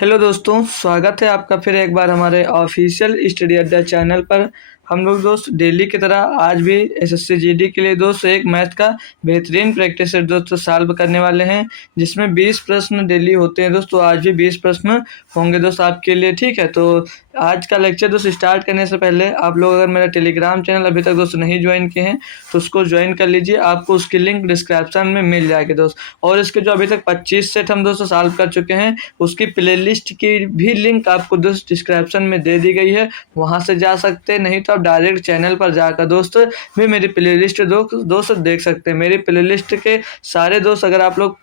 Hello दोस्तों, स्वागत है आपका फिर एक बार हमारे ऑफिशियल स्टडी अड्डा चैनल पर। हम लोग दोस्त डेली की तरह आज भी एसएससी जीडी के लिए दोस्त एक मैथ का बेहतरीन प्रैक्टिस सेट दोस्तों सॉल्व करने वाले हैं, जिसमें 20 प्रश्न डेली होते हैं दोस्तों। आज भी 20 प्रश्न होंगे दोस्त आपके लिए, ठीक है। तो आज का लेक्चर दोस्त स्टार्ट करने से पहले आप लोग अगर मेरा टेलीग्राम चैनल अभी तक दोस्त नहीं ज्वाइन किए हैं तो उसको ज्वाइन कर लीजिए, आपको उसकी लिंक डिस्क्रिप्शन में मिल जाएगी दोस्त। और इसके जो अभी तक 25 सेट हम दोस्तों सॉल्व कर चुके हैं उसकी प्लेलिस्ट की भी लिंक आपको दोस्त डिस्क्रिप्शन में दे दी गई है, वहां से जा सकते हैं। नहीं तो आप डायरेक्ट चैनल पर जाकर दोस्त भी मेरी प्लेलिस्ट दोस्त देख सकते हैं। मेरी प्लेलिस्ट के सारे दोस्त अगर आप लोग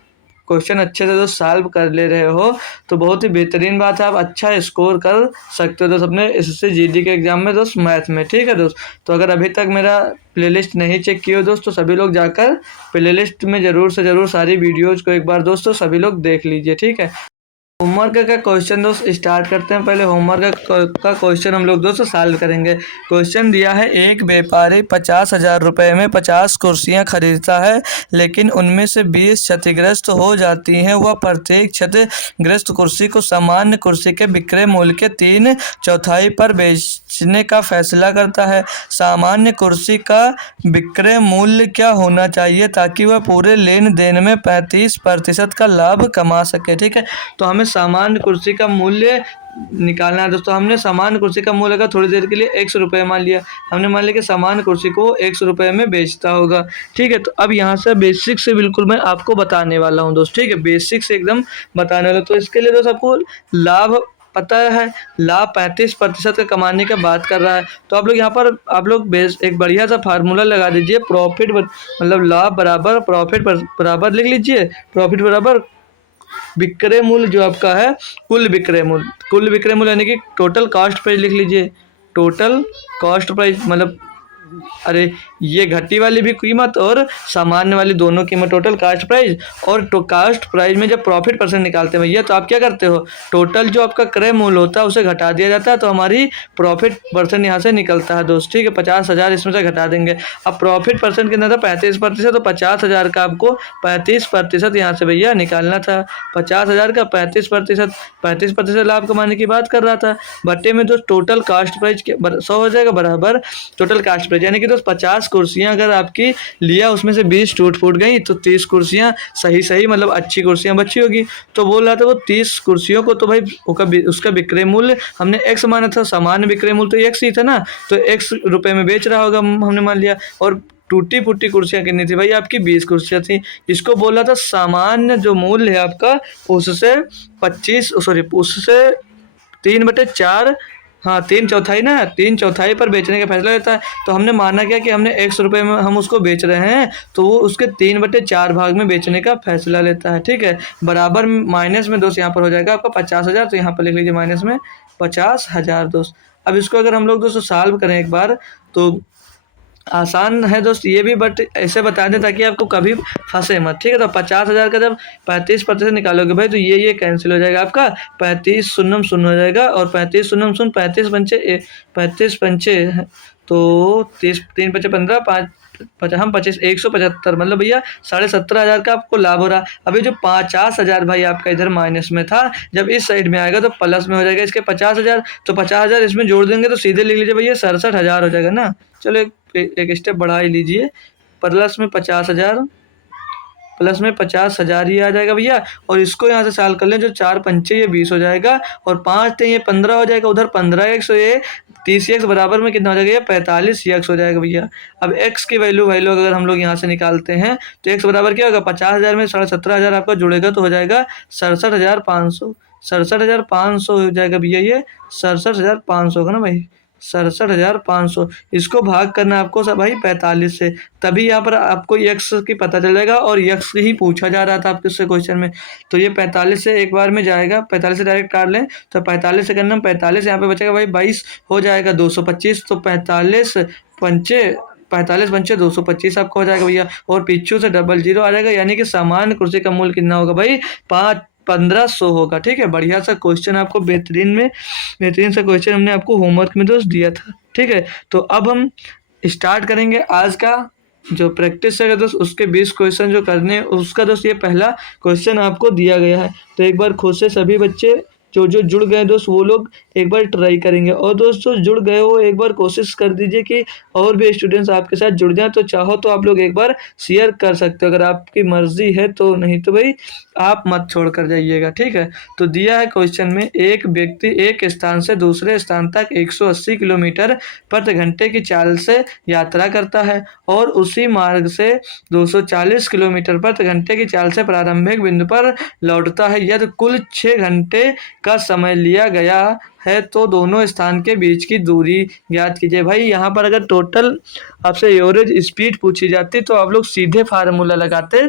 क्वेश्चन अच्छे से दोस्त सॉल्व कर ले रहे हो तो बहुत ही बेहतरीन बात है, आप अच्छा स्कोर कर सकते हो दोस्त अपने एसएससी जीडी के एग्जाम में दोस्त मैथ में, ठीक है दोस्त। तो अगर अभी तक मेरा प्लेलिस्ट नहीं चेक किए हो दोस्त तो सभी लोग जाकर प्लेलिस्ट में ज़रूर से ज़रूर सारी वीडियोज़ को एक बार दोस्तों सभी लोग देख लीजिए, ठीक है। होमवर्क का क्वेश्चन दोस्त स्टार्ट करते हैं। पहले होमवर्क का क्वेश्चन हम लोग दोस्तों सॉल्व करेंगे। क्वेश्चन दिया है, एक व्यापारी 50,000 रुपये में 50 कुर्सियां खरीदता है, लेकिन उनमें से 20 क्षतिग्रस्त हो जाती हैं। वह प्रत्येक क्षतिग्रस्त कुर्सी को सामान्य कुर्सी के विक्रय मूल्य के 3/4 पर बेचने का फैसला करता है। सामान्य कुर्सी का विक्रय मूल्य क्या होना चाहिए ताकि वह पूरे लेन देन में 35% का लाभ कमा सके, ठीक है। तो हमें सामान्य कुर्सी का मूल्य निकालना है दोस्तों। हमने सामान्य कुर्सी का मूल्य का थोड़ी देर के लिए 100 रुपये मान लिया, हमने मान लिया कि सामान्य कुर्सी को 100 रुपये में बेचता होगा, ठीक है। तो अब यहाँ से बेसिक से बिल्कुल मैं आपको बताने वाला हूँ दोस्त, ठीक है। बेसिक से एकदम बताने वाला। तो इसके लिए दोस्त आपको लाभ पता है, लाभ 35% का कमाने का बात कर रहा है। तो आप लोग यहाँ पर आप लोग एक बढ़िया सा फार्मूला लगा दीजिए। प्रॉफिट मतलब लाभ बराबर प्रॉफिट बराबर लिख लीजिए, प्रॉफिट बराबर विक्रय मूल्य जो आपका है कुल विक्रय मूल्य यानी कि टोटल कॉस्ट प्राइस लिख लीजिए। टोटल कॉस्ट प्राइस मतलब अरे ये घटी वाली भी कीमत और सामान्य वाली दोनों कीमत, टोटल कास्ट प्राइस। और कास्ट प्राइस में जब प्रॉफिट परसेंट निकालते हैं भैया तो आप क्या करते हो, टोटल जो आपका क्रय मूल्य होता है उसे घटा दिया जाता है, तो हमारी प्रॉफिट परसेंट यहाँ से निकलता है दोस्त, ठीक है। 50,000 इसमें से घटा देंगे। अब प्रॉफिट परसेंट कितना था, 35%, तो 50,000 का आपको 35% यहाँ से भैया निकालना था। 50,000 का 35% लाभ कमाने की बात कर रहा था। बट्टे में दोस्त टोटल कास्ट प्राइस 100 हो जाएगा बराबर टोटल कास्ट प्राइस, यानी कि दोस्त 50 कुर्सियां अगर आपकी लिया उसमें से 20 टूट फूट गई तो 30 कुर्सियां सही मतलब अच्छी कुर्सियां बची होगी। तो बोल रहा था वो 30 कुर्सियों को तो भाई उसका विक्रय मूल्य हमने x माना था, सामान्य विक्रय मूल्य तो x ही था ना, तो x रुपए में बेच रहा होगा हमने मान लिया। और टूटी फूटी कुर्सियां कितनी थी भाई, आपकी 20 कुर्सियां थी। इसको बोला था सामान्य जो मूल्य है आपका उससे 3/4, हाँ 3/4 ना, 3/4 पर बेचने का फैसला लेता है। तो हमने माना क्या कि हमने 100 रुपये में हम उसको बेच रहे हैं तो वो उसके 3/4 भाग में बेचने का फैसला लेता है, ठीक है। बराबर माइनस में दोस्त यहाँ पर हो जाएगा आपका 50,000, तो यहाँ पर लिख लीजिए माइनस में 50,000 दोस्त। अब इसको अगर हम लोग दोस्तों सॉल्व करें एक बार तो आसान है दोस्त ये भी, बट ऐसे बता दें ताकि आपको कभी फंसे मत, ठीक है। तो 50,000 का जब 35% निकालोगे भाई तो ये कैंसिल हो जाएगा आपका, 35 शून्य शून्य हो जाएगा और 35 शून्य शून्य 35 पंचे तो 30 3 5 15 5 हम 25 175 मतलब भैया 17,500 का आपको लाभ हो रहा। अभी जो 50,000 भाई आपका इधर माइनस में था, जब इस साइड में आएगा तो प्लस में हो जाएगा इसके 50,000, तो 50,000 इसमें जोड़ देंगे तो सीधे लिख लीजिए भैया 67,000 हो जाएगा ना। चलो एक स्टेप बढ़ा ही लीजिए, प्लस में 50,000 ही आ जाएगा भैया। और इसको यहाँ से सॉल्व कर लें, जो 4 पंचे ये 20 हो जाएगा और 5 ये 15 हो जाएगा, उधर 15x ये 30x बराबर में कितना हो जाएगा, ये 45x हो जाएगा भैया। अब x की वैल्यू अगर हम लोग यहाँ से निकालते हैं तो x बराबर क्या होगा, 50,000 में 17,500 आपका जुड़ेगा तो हो जाएगा 67,500 हो जाएगा भैया, ये 67,500 होगा ना भाई, 67,500। इसको भाग करना आपको सब भाई 45 से, तभी यहाँ पर आपको x की पता चल जाएगा और x ही पूछा जा रहा था आपके से क्वेश्चन में। तो ये 45 से एक बार में जाएगा, 45 से डायरेक्ट काट लें तो 45 से करना, 45 यहाँ पे बचेगा भाई 22 हो जाएगा 225, तो 45 पंचे 225 आपका हो जाएगा भैया। और पीछू से 00 आ जाएगा, यानी कि सामान्य कुर्सी का मूल्य कितना होगा भाई 1500 होगा, ठीक है। बढ़िया सा क्वेश्चन आपको बेहतरीन सा क्वेश्चन हमने आपको होमवर्क में दोस्त दिया था, ठीक है। तो अब हम स्टार्ट करेंगे आज का जो प्रैक्टिस है दोस्त, उसके 20 क्वेश्चन जो करने हैं उसका दोस्त ये पहला क्वेश्चन आपको दिया गया है। तो एक बार खुद से सभी बच्चे जो जो जुड़ गए दोस्त वो लोग एक बार ट्राई करेंगे, और दोस्तों जुड़ गए हो एक बार कोशिश कर दीजिए कि और भी स्टूडेंट्स आपके साथ जुड़ जाएं, तो चाहो तो आप लोग एक बार शेयर कर सकते हो अगर आपकी मर्जी है तो, नहीं तो भाई आप मत छोड़ कर जाइएगा, ठीक है। तो दिया है क्वेश्चन में, एक व्यक्ति एक स्थान से दूसरे स्थान तक 180 किलोमीटर प्रति घंटे की चाल से यात्रा करता है और उसी मार्ग से 240 किलोमीटर प्रति घंटे की चाल से प्रारंभिक बिंदु पर लौटता है। यदि कुल 6 घंटे का समय लिया गया है तो दोनों स्थान के बीच की दूरी ज्ञात कीजिए। भाई यहाँ पर अगर टोटल आपसे एवरेज स्पीड पूछी जाती तो आप लोग सीधे फार्मूला लगाते,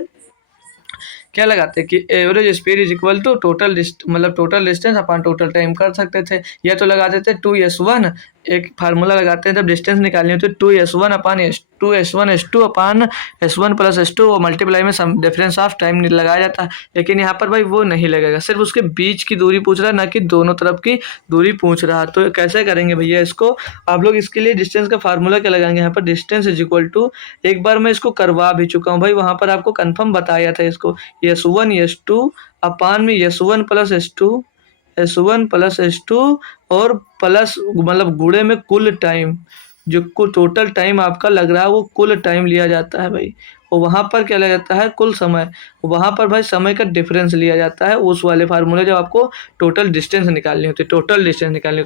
क्या लगाते कि average speed is equal to total मतलब total distance upon total time कर सकते थे, या तो लगा देते 2s1, एक फार्मूला लगाते हैं जब डिस्टेंस निकालनी हो तो 2s1 अपान S2 अपान S1 प्लस S2 और मल्टीप्लाई में सम डिफरेंस ऑफ टाइम लगाया जाता है। लेकिन यहाँ पर भाई वो नहीं लगेगा, सिर्फ उसके बीच की दूरी पूछ रहा है, ना कि दोनों तरफ की दूरी पूछ रहा है। तो कैसे करेंगे भैया इसको आप लोग, इसके लिए डिस्टेंस का फार्मूला क्या लगाएंगे, यहाँ पर डिस्टेंस इज इक्वल टू, एक बार मैं इसको करवा भी चुका हूँ भाई, वहाँ पर आपको कन्फर्म बताया था इसको, S1 S2 अपान में S1 प्लस S2 और प्लस मतलब गुणे में कुल टाइम, जो कुल टोटल टाइम आपका लग रहा है वो कुल टाइम लिया जाता है भाई, और वहाँ पर क्या लिया जाता है कुल समय, वहाँ पर भाई समय का डिफरेंस लिया जाता है उस वाले फार्मूले जब आपको टोटल डिस्टेंस निकालनी होती है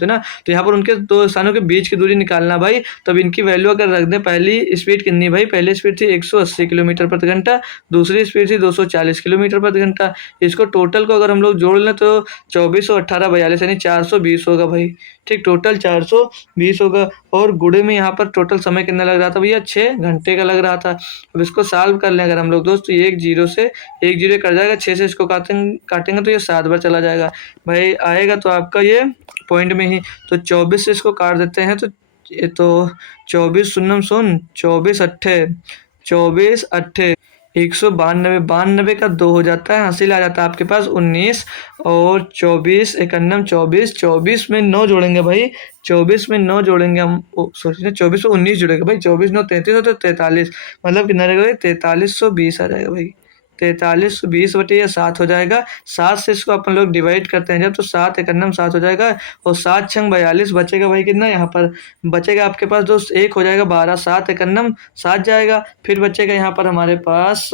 ना। तो यहाँ पर उनके दो स्थानों के बीच की दूरी निकालना भाई, तब इनकी वैल्यू अगर रख दें, पहली स्पीड कितनी भाई, पहली स्पीड थी 180 किलोमीटर प्रति घंटा, दूसरी स्पीड थी 240 किलोमीटर प्रति घंटा। इसको टोटल को अगर हम लोग जोड़ लें तो 24 और 18 42 यानी 420 होगा भाई, ठीक, टोटल 420 होगा। और गुणे में यहाँ पर टोटल समय कितना लग रहा था भैया, 6 घंटे का लग रहा था। अब इसको सॉल्व कर लें अगर हम लोग दोस्त, एक जीरो कट जाएगा, 6 से इसको काटेंगे तो ये 7 बार चला जाएगा भाई, आएगा तो आपका ये पॉइंट में ही, तो 24 से इसको काट देते हैं तो ये तो 24 शून्य शून्य 24 अट्ठे 192 का 2 हो जाता है, हासिल आ जाता है आपके पास 19, और 24 91 24 में 9 जोड़ेंगे भाई, 24 में 9 जोड़ेंगे हम, सोचिए 24 में 19 जुड़ेगा भाई, 24 9 33 तो 43, मतलब कितना रहेगा भाई 4320 आ जाएगा भाई, 4320 बटे ये 7 हो जाएगा। 7 से इसको अपन लोग डिवाइड करते हैं जब, तो 7 एकन्नम 7 हो जाएगा, और 7 छंग 42 बचेगा भाई, कितना यहाँ पर बचेगा आपके पास दोस्त, एक हो जाएगा 12, 7 एकन्नम 7 जाएगा, फिर बचेगा यहाँ पर हमारे पास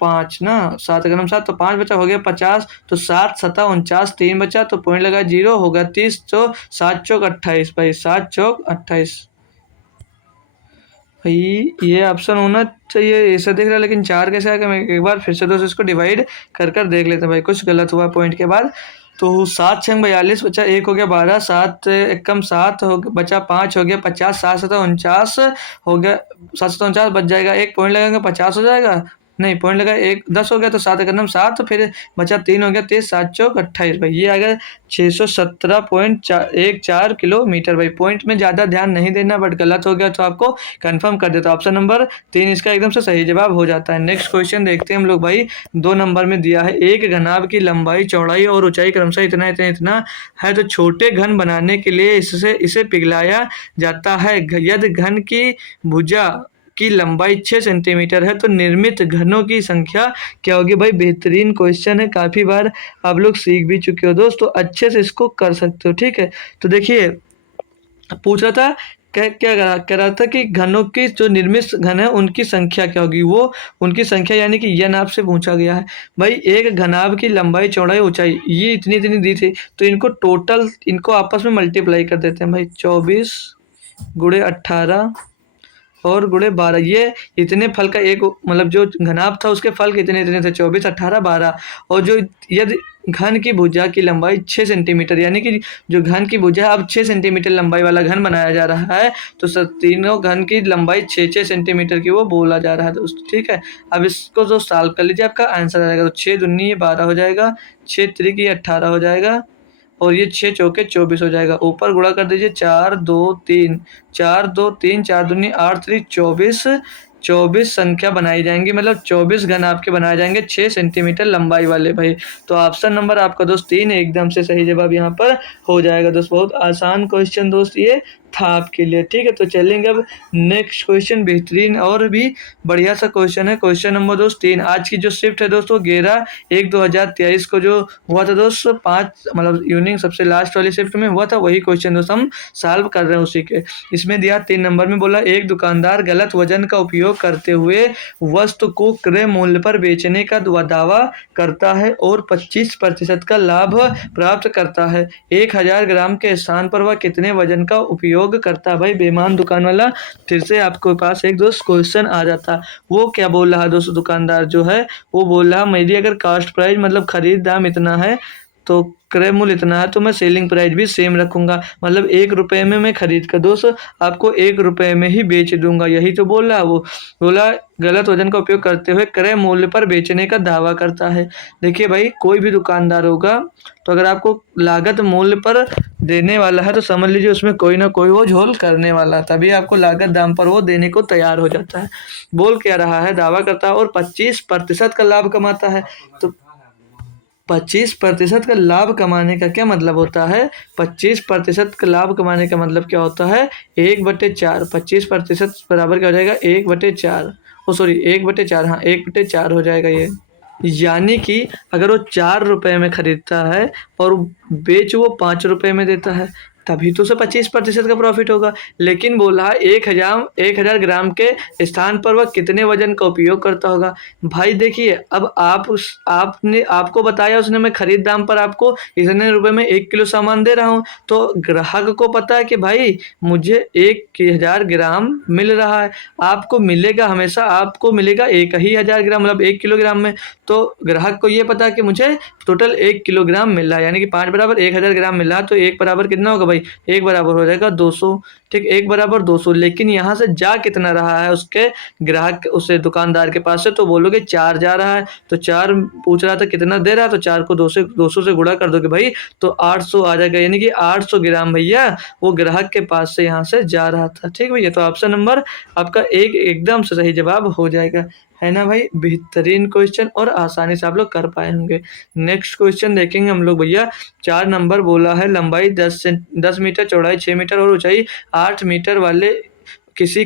5 ना, 7 एकन्नम 7 तो 5 बचा, हो गया 50, तो 7 7 49 3 बचा, तो पॉइंट लगा 0, होगा 30, तो 7 चौक 28 भाई, 7 चौक 28 भाई, ये ऑप्शन होना चाहिए, ऐसा दिख रहा है, लेकिन 4 कैसे आ गया, मैं एक बार फिर से दोस्त इसको डिवाइड कर देख लेते हैं भाई, कुछ गलत हुआ पॉइंट के बाद। तो 7 छंग 42 बचा, एक हो गया 12, 7 एकम 7 हो गया, बचा 5 हो गया 50, 7 7 49 हो गया, 7 7 49 बच जाएगा, एक पॉइंट लगेगा 50 हो जाएगा, नहीं पॉइंट लगा एक 10 हो गया, तो 7 एकम 7, फिर बचा 3 हो गया 23, 7 चौक 28 भाई, ये आ गया 617.14 किलोमीटर भाई। पॉइंट में ज़्यादा ध्यान नहीं देना, बट गलत हो गया तो आपको कंफर्म कर देता, ऑप्शन नंबर 3 इसका एकदम से सही जवाब हो जाता है। नेक्स्ट क्वेश्चन देखते हैं हम लोग भाई, 2 नंबर में दिया है, एक घनाभ की लंबाई चौड़ाई और ऊंचाई क्रमशः इतना है, तो छोटे घन बनाने के लिए इसे पिघलाया जाता है। यदि घन की भुजा की लंबाई 6 सेंटीमीटर है तो निर्मित घनों की संख्या क्या होगी भाई, बेहतरीन क्वेश्चन है, काफ़ी बार आप लोग सीख भी चुके हो दोस्तों, अच्छे से इसको कर सकते हो, ठीक है। तो देखिए पूछ रहा था कह रहा था कि घनों की जो निर्मित घन है उनकी संख्या क्या होगी, वो उनकी संख्या यानी कि यह नाप से पूछा गया है भाई। एक घनाभ की लंबाई चौड़ाई ऊंचाई ये इतनी दी थी, तो इनको टोटल इनको आपस में मल्टीप्लाई कर देते हैं भाई, 24 गुणे 18 और गुणे 12, ये इतने फल का एक मतलब जो घनाभ था उसके फल कितने थे, 24 18 12, और जो यदि घन की भुजा की लंबाई 6 सेंटीमीटर, यानी कि जो घन की भुजा अब 6 सेंटीमीटर लंबाई वाला घन बनाया जा रहा है, तो तीनों घन की लंबाई 6 सेंटीमीटर की वो बोला जा रहा है दोस्तों, ठीक है। अब इसको जो सॉल्व कर लीजिए, आपका आंसर आ जाएगा, तो 6 दूनी 12 हो जाएगा, 6 त्रिक 18 हो जाएगा, और ये 6 चौके 24 हो जाएगा, ऊपर गुणा कर दीजिए, 4 2 3 4 2 3 4 दूनी 8 3 24 संख्या बनाई जाएंगी, मतलब 24 घन आपके बनाए जाएंगे 6 सेंटीमीटर लंबाई वाले भाई। तो ऑप्शन नंबर आपका दोस्त 3 एकदम से सही जवाब यहाँ पर हो जाएगा दोस्त, बहुत आसान क्वेश्चन दोस्त ये, था आपके लिए। ठीक है, तो चलेंगे अब नेक्स्ट क्वेश्चन, बेहतरीन और भी बढ़िया सा क्वेश्चन है। क्वेश्चन नंबर दोस्त 3। आज की जो शिफ्ट है दोस्तों 11/1/2023 को जो हुआ था दोस्त 5 मतलब इवनिंग सबसे लास्ट वाली शिफ्ट में हुआ था, वही क्वेश्चन दोस्त हम सॉल्व कर रहे हैं उसी के। इसमें दिया 3 नंबर में, बोला एक दुकानदार गलत वजन का उपयोग करते हुए वस्तु को क्रय मूल्य पर बेचने का दावा करता है और 25% का लाभ प्राप्त करता है। 1000 ग्राम के स्थान पर वह कितने वजन का उपयोग करता है? भाई बेईमान दुकान वाला फिर से आपके पास एक दोस्त क्वेश्चन आ जाता। वो क्या बोल रहा है दोस्त दुकानदार जो है, वो बोल रहा मेरी अगर कास्ट प्राइस मतलब खरीद दाम इतना है तो क्रय मूल्य इतना है, तो मैं सेलिंग प्राइस भी सेम रखूंगा, मतलब 1 रुपये में मैं खरीद कर दोस्त आपको 1 रुपये में ही बेच दूंगा। यही तो बोल रहा है वो। बोला गलत वजन का उपयोग करते हुए क्रय मूल्य पर बेचने का दावा करता है। देखिए भाई, कोई भी दुकानदार होगा तो अगर आपको लागत मूल्य पर देने वाला है तो समझ लीजिए उसमें कोई ना कोई वो झोल करने वाला है, तभी आपको लागत दाम पर वो देने को तैयार हो जाता है। बोल क्या रहा है, दावा करता है और 25% का लाभ कमाता है। तो 25% का लाभ कमाने का क्या मतलब होता है? 25% का लाभ कमाने का मतलब क्या होता है? 1/4। 25% बराबर क्या हो जाएगा? 1/4। ओ सॉरी 1/4, हाँ 1/4 हो जाएगा ये। यानी कि अगर वो 4 रुपये में खरीदता है और बेच वो 5 रुपये में देता है, तभी तो उसे 25% का प्रॉफिट होगा। लेकिन बोला 1000 ग्राम के स्थान पर वह कितने वजन का उपयोग करता होगा। भाई देखिए, अब आपने आपको बताया उसने मैं खरीद दाम पर आपको इतने रुपए में 1 किलो सामान दे रहा हूँ, तो ग्राहक को पता है कि भाई मुझे 1000 ग्राम मिल रहा है। आपको मिलेगा हमेशा, आपको मिलेगा 1000 ग्राम मतलब 1 किलोग्राम में। तो ग्राहक को ये पता है कि मुझे टोटल 1 किलोग्राम मिल रहा है, यानी कि 5 बराबर 1000 ग्राम मिल रहा है, तो 1 बराबर कितना होगा भाई? 1 बराबर हो जाएगा 200। ठीक, 1 बराबर 200। लेकिन यहाँ से जा कितना रहा है उसके ग्राहक उसे दुकानदार के पास से, तो बोलोगे 4 जा रहा है। तो 4 पूछ रहा था कितना दे रहा है, तो 4 को 200 से गुणा कर दोगे भाई तो 800 आ जाएगा, यानी कि 800 ग्राम भैया वो ग्राहक के पास से यहाँ से जा रहा था। ठीक भैया, तो ऑप्शन नंबर आपका एक एकदम से सही जवाब हो जाएगा, है ना भाई। बेहतरीन क्वेश्चन और आसानी से आप लोग कर पाए होंगे। नेक्स्ट क्वेश्चन देखेंगे हम लोग भैया। 4 नंबर बोला है लंबाई 10 मीटर, चौड़ाई 6 मीटर और ऊंचाई 8 मीटर वाले किसी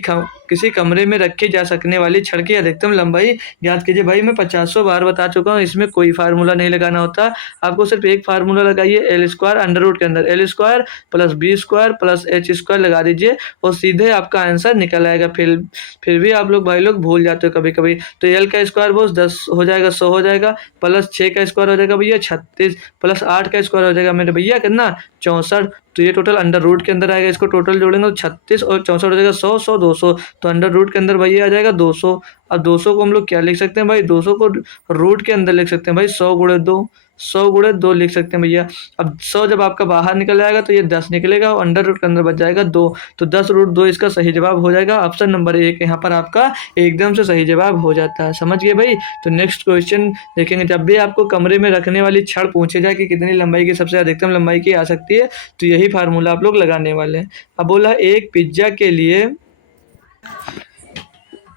कमरे में रखी जा सकने वाली छड़ की अधिकतम लंबाई ज्ञात कीजिए। भाई मैं 50 बार बता चुका हूँ, इसमें कोई फार्मूला नहीं लगाना होता। आपको सिर्फ एक फार्मूला लगाइए, एल स्क्वायर अंडर रूट के अंदर L square plus B square plus H square लगा दीजिए और सीधे आपका आंसर निकल आएगा। फिर भी आप लोग भाई लोग भूल जाते हो कभी कभी। तो एल का स्क्वायर बोस 10 हो जाएगा, 100 हो जाएगा, प्लस 6 का स्क्वायर हो जाएगा भैया 36, प्लस 8 का स्क्वायर हो जाएगा मेरे भैया कितना 64। तो ये टोटल अंडर रूट के अंदर आएगा, इसको टोटल जोड़ेंगे तो 36 और 64 हो जाएगा 100, 100, 200। तो अंडर रूट के अंदर भैया आ जाएगा 200। अब 200 को हम लोग क्या लिख सकते हैं भाई? 200 को रूट के अंदर लिख सकते हैं भाई 100 गुणे 2, 100 गुणे 2 लिख सकते हैं भैया। अब 100 जब आपका बाहर निकल जाएगा तो ये 10 निकलेगा और अंडर रूट के अंदर बच जाएगा 2, तो 10 रूट 2 इसका सही जवाब हो जाएगा। ऑप्शन नंबर 1 यहाँ पर आपका एकदम से सही जवाब हो जाता है। समझ गए भाई। तो नेक्स्ट क्वेश्चन देखेंगे, जब भी आपको कमरे में रखने वाली छड़ पूछे जाए कि कितनी लंबाई की सबसे अधिकतम लंबाई की आ सकती है, तो यही फार्मूला आप लोग लगाने वाले हैं। अब बोला एक पिज्जा के लिए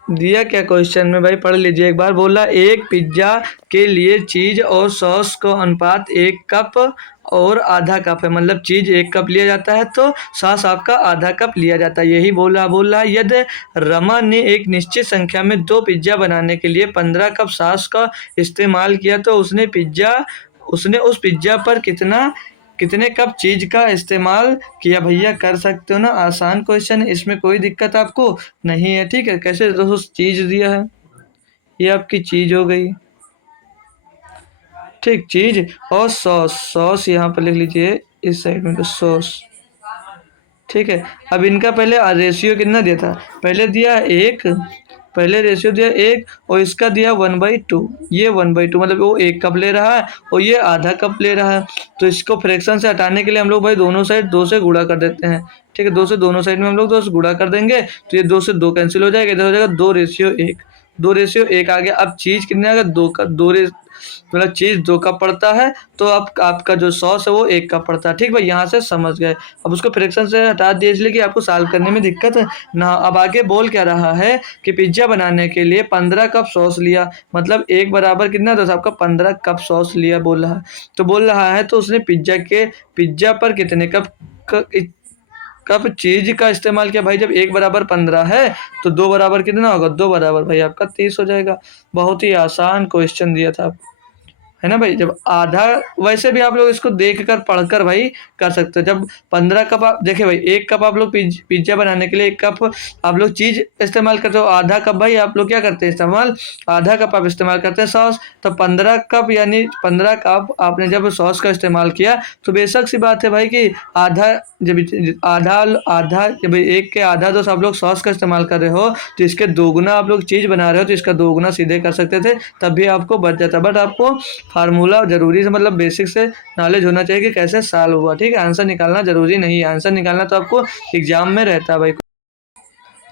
दिया क्या क्वेश्चन में भाई, पढ़ लीजिए एक बार। बोला एक पिज्जा के लिए चीज और सॉस का अनुपात 1 कप और आधा कप है, मतलब चीज 1 कप लिया जाता है तो सॉस आपका आधा कप लिया जाता है। यही बोला यदि रमा ने एक निश्चित संख्या में 2 पिज्जा बनाने के लिए 15 कप सॉस का इस्तेमाल किया तो उसने उस पिज्जा पर कितने कप चीज का इस्तेमाल किया? भैया कर सकते हो ना, आसान क्वेश्चन है, इसमें कोई दिक्कत आपको नहीं है। ठीक है, कैसे दोस्त चीज दिया है, ये आपकी चीज हो गई। ठीक, चीज और सॉस यहाँ पर लिख लीजिए इस साइड में, तो सॉस। ठीक है, अब इनका पहले रेशियो कितना दिया था? पहले दिया 1, पहले रेशियो दिया 1 और इसका दिया 1/2। ये 1/2 मतलब वो 1 कप ले रहा है और ये आधा कप ले रहा है। तो इसको फ्रैक्शन से हटाने के लिए हम लोग भाई दोनों साइड 2 से गुणा कर देते हैं। ठीक है, 2 से दोनों साइड में हम लोग 2 से गुणा कर देंगे तो ये 2 से 2 कैंसिल हो जाएगा, इधर हो जाएगा 2/1। 2/1 आ गया। अब चीज कितने आ गया? 2 का 2 मतलब चीज 2 कप पड़ता है तो अब आपका जो सॉस है वो 1 कप पड़ता है। ठीक भाई, यहाँ से समझ गए। अब उसको फ्रैक्शन से हटा दिए इसलिए कि आपको सॉल्व करने में दिक्कत ना। अब आगे बोल क्या रहा है कि पिज्जा बनाने के लिए 15 कप सॉस लिया, मतलब 1 बराबर कितना तो आपका 15 कप सॉस लिया बोल रहा है। तो बोल रहा है तो उसने पिज्जा पर कितने कप कप चीज का इस्तेमाल किया भाई। जब 1 बराबर 15 है तो 2 बराबर कितना होगा, 2 बराबर भाई आपका 30 हो जाएगा। बहुत ही आसान क्वेश्चन दिया था, है ना भाई। जब आधा, वैसे भी आप लोग इसको देख कर पढ़कर भाई कर सकते हो। जब 15 कप आप देखिए भाई, 1 कप आप लोग पिज्जा बनाने के लिए 1 कप आप लोग चीज इस्तेमाल करते हो, आधा कप भाई आप लोग क्या करते हैं इस्तेमाल, आधा कप आप इस्तेमाल करते हैं सॉस। तो 15 कप यानी 15 कप आपने जब सॉस का इस्तेमाल किया तो बेशक सी बात है भाई कि आधा, जब आधा आधा जब 1 के आधा तो आप लोग सॉस का इस्तेमाल कर रहे हो तो इसके दोगुना आप लोग चीज बना रहे हो तो इसका दोगुना सीधे कर सकते थे, तब भी आपको बच जाता। बट आपको फार्मूला जरूरी से मतलब बेसिक से नॉलेज होना चाहिए कि कैसे सॉल्व हुआ, ठीक है। आंसर निकालना जरूरी नहीं है, आंसर निकालना तो आपको एग्जाम में रहता है भाई।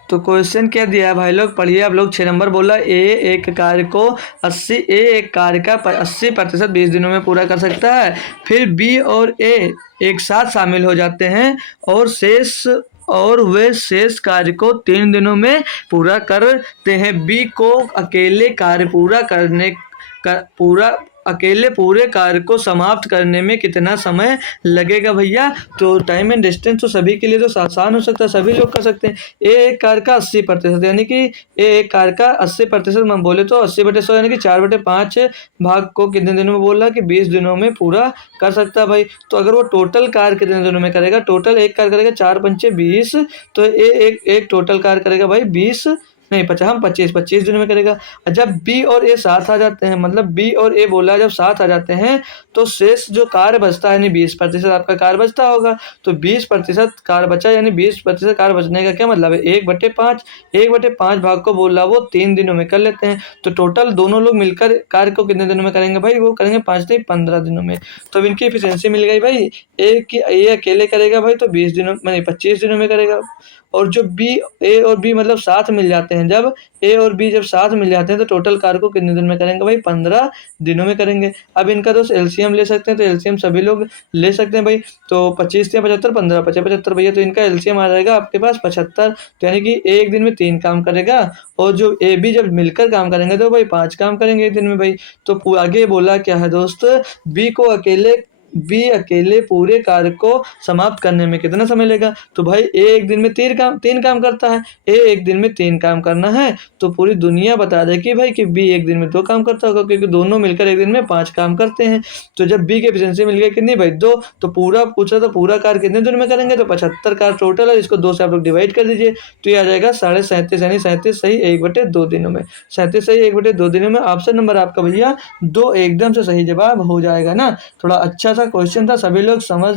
तो क्वेश्चन क्या दिया है भाई लोग, पढ़िए आप लोग। 6 नंबर बोला एक कार्य को 80 एक कार्य का 80% 20 दिनों में पूरा कर सकता है। फिर बी और ए एक साथ शामिल हो जाते हैं और वे शेष कार्य को 3 दिनों में पूरा करते हैं। बी को अकेले कार्य अकेले पूरे कार्य को समाप्त करने में कितना समय लगेगा भैया। तो टाइम एंड डिस्टेंस तो सभी के लिए तो आसान हो सकता है, सभी लोग कर सकते हैं। एक कार्य का 80% यानी कि एक कार्य का 80% मैं बोले तो 80/100 यानी कि 4/5 भाग को कितने दिनों में बोल रहा कि 20 दिनों में पूरा कर सकता है भाई। तो अगर वो टोटल कार्य कितने दिनों में करेगा, टोटल एक कार्य करेगा 4×5 20, तो एक टोटल कार्य करेगा भाई 20 नहीं 25 दिनों में करेगा। जब बी और ए साथ आ जाते हैं, मतलब बी और ए बोला जब साथ आ जाते हैं तो शेष जो कार्य बचता है यानी 20% आपका कार्य बचता होगा। तो 20% कार्य बचा यानी 20% कार्य बचने का क्या मतलब है, 1/5 भाग को बोला वो 3 दिनों में कर लेते हैं। तो टोटल दोनों लोग मिलकर कार्य को कितने दिनों में करेंगे भाई, वो करेंगे 5 नहीं 15 दिनों में। तो इनकी एफिशिएंसी मिल गई भाई। ए अकेले करेगा भाई तो 20 दिनों में 25 दिनों में करेगा। और जो बी ए और बी मतलब साथ मिल जाते हैं, जब ए और बी जब साथ मिल जाते हैं तो टोटल कार्य को कितने दिन में करेंगे भाई, 15 दिनों में करेंगे। अब इनका दोस्त एलसीएम ले सकते हैं, तो एलसीएम सभी लोग ले सकते हैं भाई। तो 25 या 75, 15 75 भैया, तो इनका एलसीएम आ जाएगा आपके पास 75। तो यानी कि एक दिन में 3 काम करेगा, और जो ए बी जब मिलकर काम करेंगे तो भाई 5 काम करेंगे एक दिन में भाई। तो आगे बोला क्या है दोस्त, बी अकेले पूरे कार्य को समाप्त करने में कितना समय लेगा। तो भाई ए एक दिन में 3 काम करता है, ए एक दिन में 3 काम करना है। तो पूरी दुनिया बता दे कि भाई कि बी एक दिन में 2 काम करता होगा, क्योंकि दोनों मिलकर एक दिन में 5 काम करते हैं। तो जब बी की एफिशिएंसी मिल गई कितनी भाई 2, तो पूरा पूछा तो पूरा कार्य कितने दिन में करेंगे, तो 75 कार्य टोटल है, इसको 2 से आप लोग डिवाइड कर दीजिए तो ये आ जाएगा 37.5 यानी 37 सही 1/2 दिनों में। 37 सही 1/2 दिनों में। ऑप्शन नंबर आपका भैया 2 एकदम से सही जवाब हो जाएगा ना। थोड़ा अच्छा सा क्वेश्चन था, सभी लोग समझ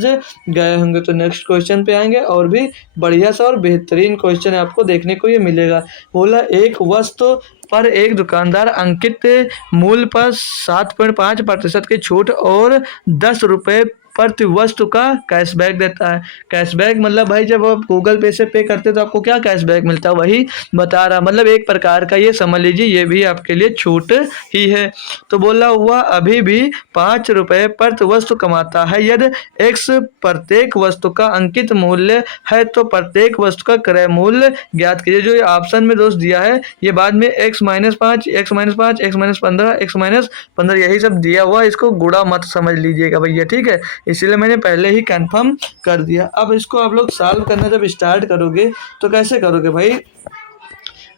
गए होंगे। तो नेक्स्ट क्वेश्चन पे आएंगे, और भी बढ़िया सा और बेहतरीन क्वेश्चन आपको देखने को ये मिलेगा। बोला एक वस्तु पर एक दुकानदार अंकित मूल्य पर 7.5% की छूट और 10 रुपये प्रति वस्तु का कैशबैक देता है। कैशबैक मतलब भाई जब आप गूगल पे से पे करते तो आपको क्या कैशबैक मिलता है, वही बता रहा, मतलब एक प्रकार का ये समझ लीजिए ये भी आपके लिए छूट ही है। तो बोला हुआ अभी भी 5 रुपये प्रति वस्तु कमाता है। यदि एक्स प्रत्येक वस्तु का अंकित मूल्य है तो प्रत्येक वस्तु का क्रय मूल्य ज्ञात कीजिए। जो ये ऑप्शन में दोस्त दिया है ये बाद में x-5 x-5 x-15 x-15 यही सब दिया हुआ, इसको गुणा मत समझ लीजिएगा भैया, ठीक है। इसीलिए मैंने पहले ही कंफर्म कर दिया। अब इसको आप लोग सॉल्व करना जब स्टार्ट करोगे तो कैसे करोगे भाई,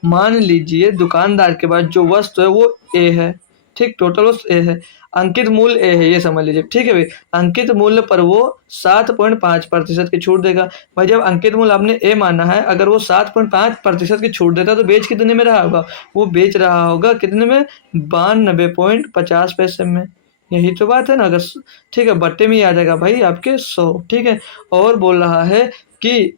मान लीजिए दुकानदार के पास जो वस्तु है वो ए है, ठीक, टोटल वस्तु ए है, अंकित मूल्य ए है, ये समझ लीजिए, ठीक है भाई। अंकित मूल्य पर वो 7.5% की छूट देगा। भाई जब अंकित मूल्य आपने ए माना है, अगर वो 7.5% की छूट देता है तो बेच कितने में रहा होगा, वो बेच रहा होगा कितने में, 92.50 पैसे में। यही तो बात है ना। अगर ठीक है बट्टे में ही आ जाएगा भाई आपके 100, ठीक है। और बोल रहा है कि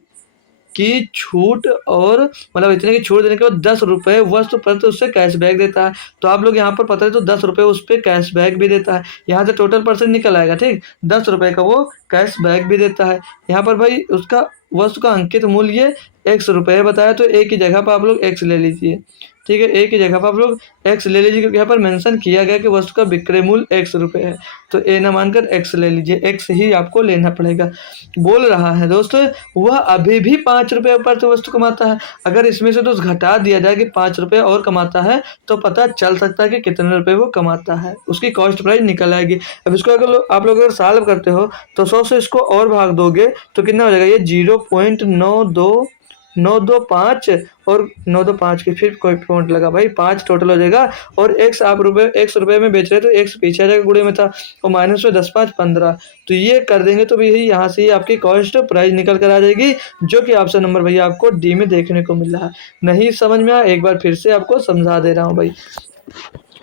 छूट और मतलब इतने की छूट देने के बाद 10 रुपये वस्तु प्रति उससे कैशबैक देता है। तो आप लोग यहाँ पर पता है तो 10 रुपये उस पर कैशबैक भी देता है। यहाँ से टोटल परसेंट निकल आएगा, ठीक, 10 रुपये का वो कैशबैक भी देता है। यहाँ पर भाई उसका वस्तु का अंकित मूल्य 100 रुपये बताया, तो एक की जगह पर आप लोग x ले लीजिए। ठीक है, ए की जगह पर आप लोग एक्स ले लीजिए क्योंकि यहाँ पर मेंशन किया गया कि वस्तु का विक्रय मूल्य एक्स रुपये है, तो ए न मानकर एक्स ले लीजिए, एक्स ही आपको लेना पड़ेगा। बोल रहा है दोस्तों वह अभी भी 5 रुपये प्रति वस्तु कमाता है। अगर इसमें से दोस्त घटा दिया जाए कि 5 रुपये और कमाता है तो पता चल सकता है कि कितने रुपये वो कमाता है, उसकी कॉस्ट प्राइस निकल आएगी। अब इसको अगर आप लोग अगर सॉल्व करते हो तो 100 से इसको और भाग दोगे तो कितना हो जाएगा, ये 0.9295 और 925 की फिर कोई पॉइंट लगा भाई, 5 टोटल हो जाएगा। और एक्स रुपये में बेच रहे तो एक्स पीछे आ जाएगा, गुणे में था, और माइनस में 10 5 15, तो ये कर देंगे तो भाई यहाँ से ही आपकी कॉस्ट प्राइस निकल कर आ जाएगी, जो कि ऑप्शन नंबर भैया आपको डी में देखने को मिल रहा है। नहीं समझ में आया, एक बार फिर से आपको समझा दे रहा हूँ भाई।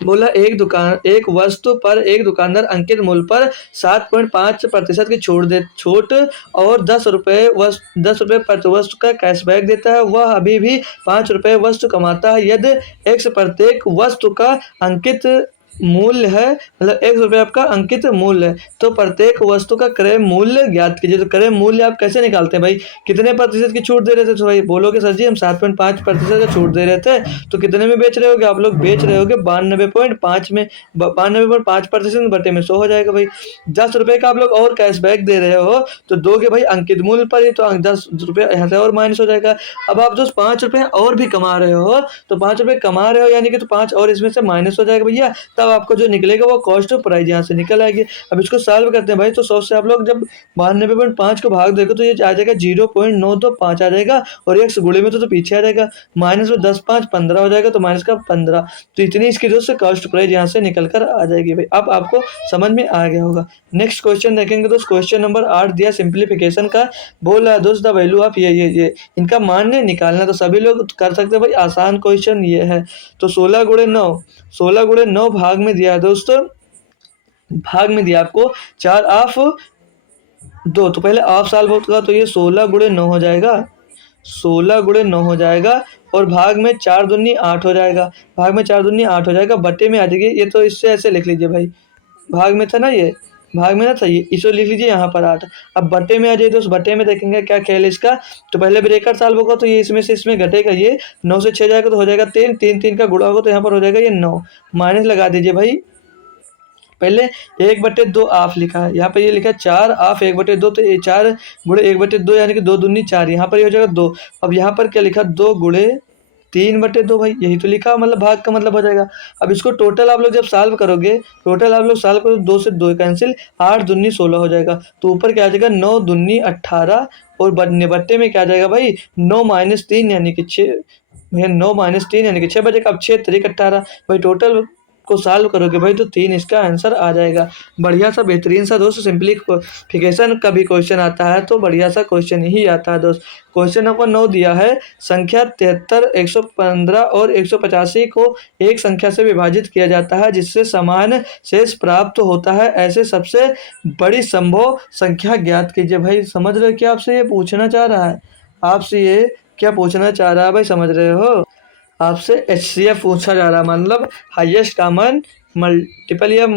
बोला एक वस्तु पर एक दुकानदार अंकित मूल्य पर 7.5% की छूट और 10 रुपये प्रति वस्तु का कैशबैक देता है। वह अभी भी 5 रुपये वस्तु कमाता है यदि एक्स प्रत्येक वस्तु का अंकित मूल्य है, मतलब ₹1 आपका अंकित मूल्य है, तो प्रत्येक वस्तु का क्रय मूल्य ज्ञात कीजिए। तो क्रय मूल्य आप कैसे निकालते हैं भाई, कितने प्रतिशत की छूट दे रहे थे, तो भाई बोलोगे सर जी हम 7.5% का छूट दे रहे थे, तो कितने में बेच रहे होगे आप लोग, बेच रहे होगे 92.5 में, 92.5% बटे में 100 हो जाएगा भाई। 10 रुपये का आप लोग और कैशबैक दे रहे हो तो दोगे भाई अंकित मूल्य पर ही, तो 10 रुपये यहाँ से और माइनस हो जाएगा। अब आप दोस्त 5 रुपये और भी कमा रहे हो, तो 5 रुपये कमा रहे हो यानी कि तो 5 और इसमें से माइनस हो जाएगा भैया, तब आपको जो निकलेगा वो कॉस्ट ऑफ प्राइस यहाँ से निकल आएगी। अब इसको सॉल्व करते हैं भाई, तो 100 से आप लोग जब 92.5 को भाग देगा तो ये आ जाएगा 0.925 आ जाएगा, और एक गुणे में तो पीछे आ जाएगा, माइनस में 10 5 15 हो जाएगा, तो माइनस का 15, तो इतनी इसकी जो से कॉस्ट प्राइस यहाँ से निकल कर आ जाएगी भाई। अब आपको समझ में आ गया होगा। नेक्स्ट क्वेश्चन देखेंगे दोस्त, क्वेश्चन नंबर 8 दिया सिंप्लीफिकेशन का, बोल रहा है दोस्त द वैल्यू ऑफ ये इनका मान निकालना, तो सभी लोग कर सकते हैं भाई, आसान क्वेश्चन ये है। तो 16 × 9 भाग में दिया है दोस्तों, भाग में दिया आपको 4 ऑफ 2, तो पहले ऑफ साल होगा तो ये 16 × 9 हो जाएगा, 16 × 9 हो जाएगा, और भाग में 4 दूनी 8 हो जाएगा, भाग में 4 दूनी 8 हो जाएगा, बटे में आ जाएगी ये, तो इससे ऐसे लिख लीजिए भाई, भाग में था ना ये, भाग में ना था ये, इसको लिख लीजिए यहाँ पर 8। अब बटे में आ जाए दोस्त, बटे में देखेंगे क्या खेल इसका, तो पहले ब्रेकर सॉल्व होगा तो ये इसमें से इसमें घटेगा, ये 9 से 6 जाएगा तो हो जाएगा 3, 3 3 का गुणा होगा तो यहाँ पर हो जाएगा ये 9, माइनस लगा दीजिए भाई। पहले 1/2 ऑफ लिखा है, यहाँ पर ये लिखा है 4 ऑफ 1/2, तो ये 4 × 1/2 यानी कि 2 दूनी 4, यहाँ पर ये हो जाएगा 2। अब यहाँ पर क्या लिखा, 2 × 3/2 भाई, यही तो लिखा, मतलब भाग का मतलब हो जाएगा। अब इसको टोटल आप लोग जब सॉल्व करोगे, टोटल आप लोग सॉल्व करो, 2 से 2 कैंसिल, 8 दूनी 16 हो जाएगा, तो ऊपर क्या आ जाएगा 9 दूनी 18, और बट्टे में क्या आ जाएगा भाई 9 - 3 यानी कि 6, 9 - 3 यानी कि 6 बजेगा। अब 6 3 18 भाई, टोटल को सॉल्व करोगे भाई तो 3 इसका आंसर आ जाएगा। बढ़िया सा बेहतरीन सा दोस्त सिंप्लीफिकेशन का भी क्वेश्चन आता है तो बढ़िया सा क्वेश्चन ही आता है दोस्त। क्वेश्चन नंबर 9 दिया है, संख्या 73, 115 और 185 को एक संख्या से विभाजित किया जाता है जिससे समान शेष प्राप्त होता है, ऐसे सबसे बड़ी संभव संख्या ज्ञात कीजिए। भाई समझ रहे हो क्या आपसे ये पूछना चाह रहा है, आपसे ये क्या पूछना चाह रहा है भाई, समझ रहे हो, आपसे HCF पूछा जा रहा है, मतलब हाईएस्ट कॉमन मल्टीपल या